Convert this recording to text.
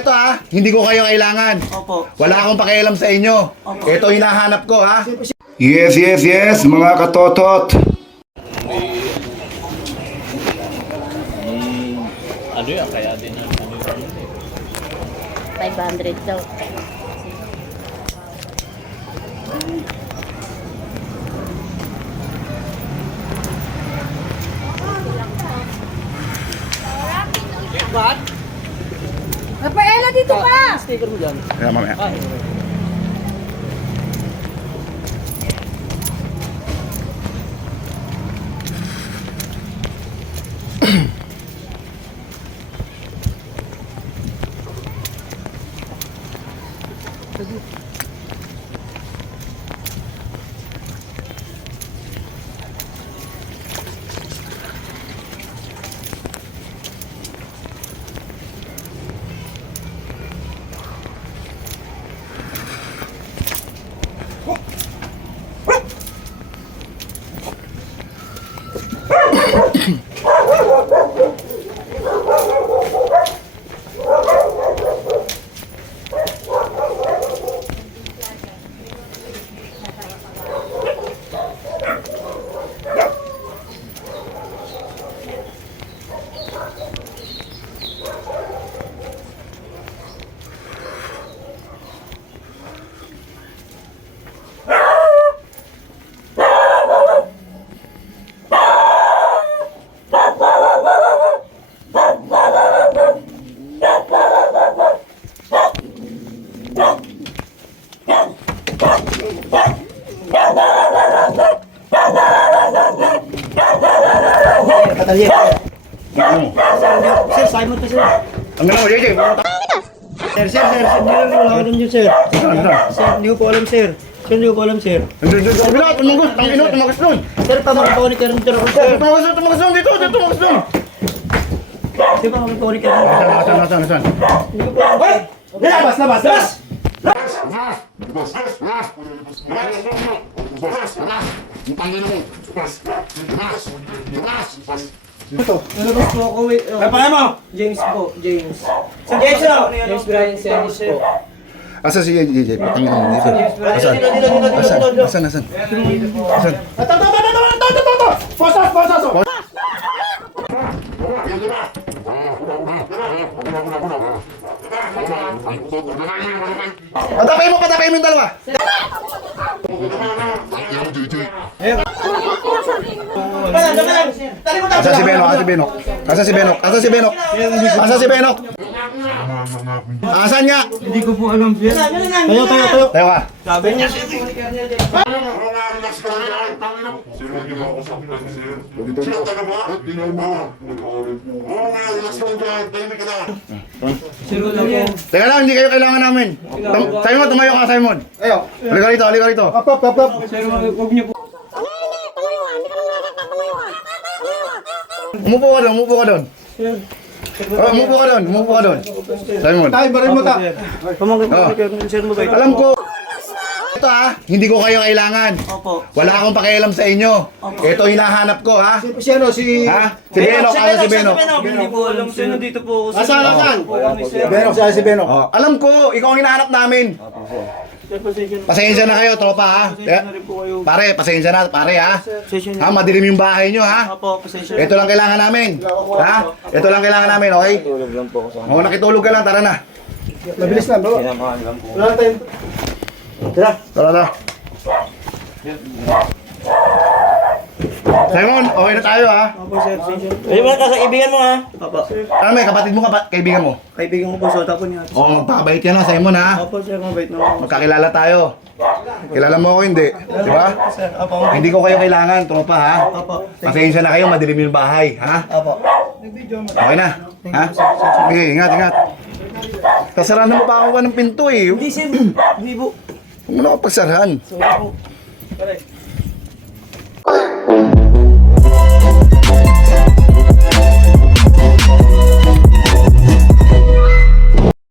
Ito hindi ko kayo kailangan. Opo. Wala akong pakialam sa inyo. Opo. Ito hinahanap ko Yes, mga katotot. Ano yan? Kaya din ang 500 daw. Rafaela, dito ka! Sticker mo dyan. Kaya mamaya. Katalye. Sir, Simon to sir. Ang gano'n, JJ. Sir, hindi lang wala ko alam yun, sir. Sir, hindi ko po alam, sir. Sir, hindi ko po alam, sir. Kabila, tumagot. Ang ino, tumagas doon. Sir, pamakapawani ka rin, sir. Sir, Tumagas doon. Dito, tumagas doon. di ba pamakapawani ka rin? Nasaan? Hindi ko po alam, sir. Labas! Nalabas po ako, wait. Napakaya mo! James po, James. James Brian Sanders po. Asa si JJ? Patangin mo dito. Asan? Patapay mo yung dalawa. Asa si Benok? Asan nga? Hindi ko po alam, sir. Tayo. Tayo ka. Sabi niya, sir, wala po. Teka lang, hindi kayo kailangan namin. Simon, tumayo ka, Simon. Ayo. Halika rito. Sir, huwag niyo po. Umupo ka doon. Sir. Umupo ka doon. Simon. Tayo, barin mo ta. Pamangkin Oh. mo, sir, mo ba? Alam ko. Ito hindi ko kayo kailangan. Opo. Wala akong pakialam sa inyo. Ito hinahanap ko Si ano, si... Si Benok, si Benok. Hindi po alam, sir. Nandito po ako. Asan? Benok, Si Benok. Alam ko, ikaw ang hinahanap namin. Sir, pasensya na. Pasensya na kayo, tropa Pasensya na rin po kayo. Pare, pasensya na, pare Pasensya na. Madilim yung bahay nyo Opo, pasensya na. Ito lang kailangan namin. Ito lang kailangan namin, okay? Tulog lang po ako sa Nakitulog ka lang, tara na. Mabilis lang, bro. Sinamahan lang po. Wala tayo. Tara na. Simon, okay na tayo Opo, sir, pasensya na. Pwede mo na kaibigan mo ha? Opo. May kapatid mo, kaibigan mo. Kaibigan ko po sa tapon niya. Magpakabait ka na, Simon Opo, sir, mabait na ako. Magkakilala tayo. Kilala mo ako, hindi. Di ba? Sir, opo. Hindi ko kayo kailangan, tropa Opo. Pasensya na kayo, madilim yung bahay, Opo. Okay na? Okay, ingat. Kasarahan mo pa ako ng pinto eh. Hindi, sir. Hindi po. Huwag mo na ako pagsarahan. Sorry po.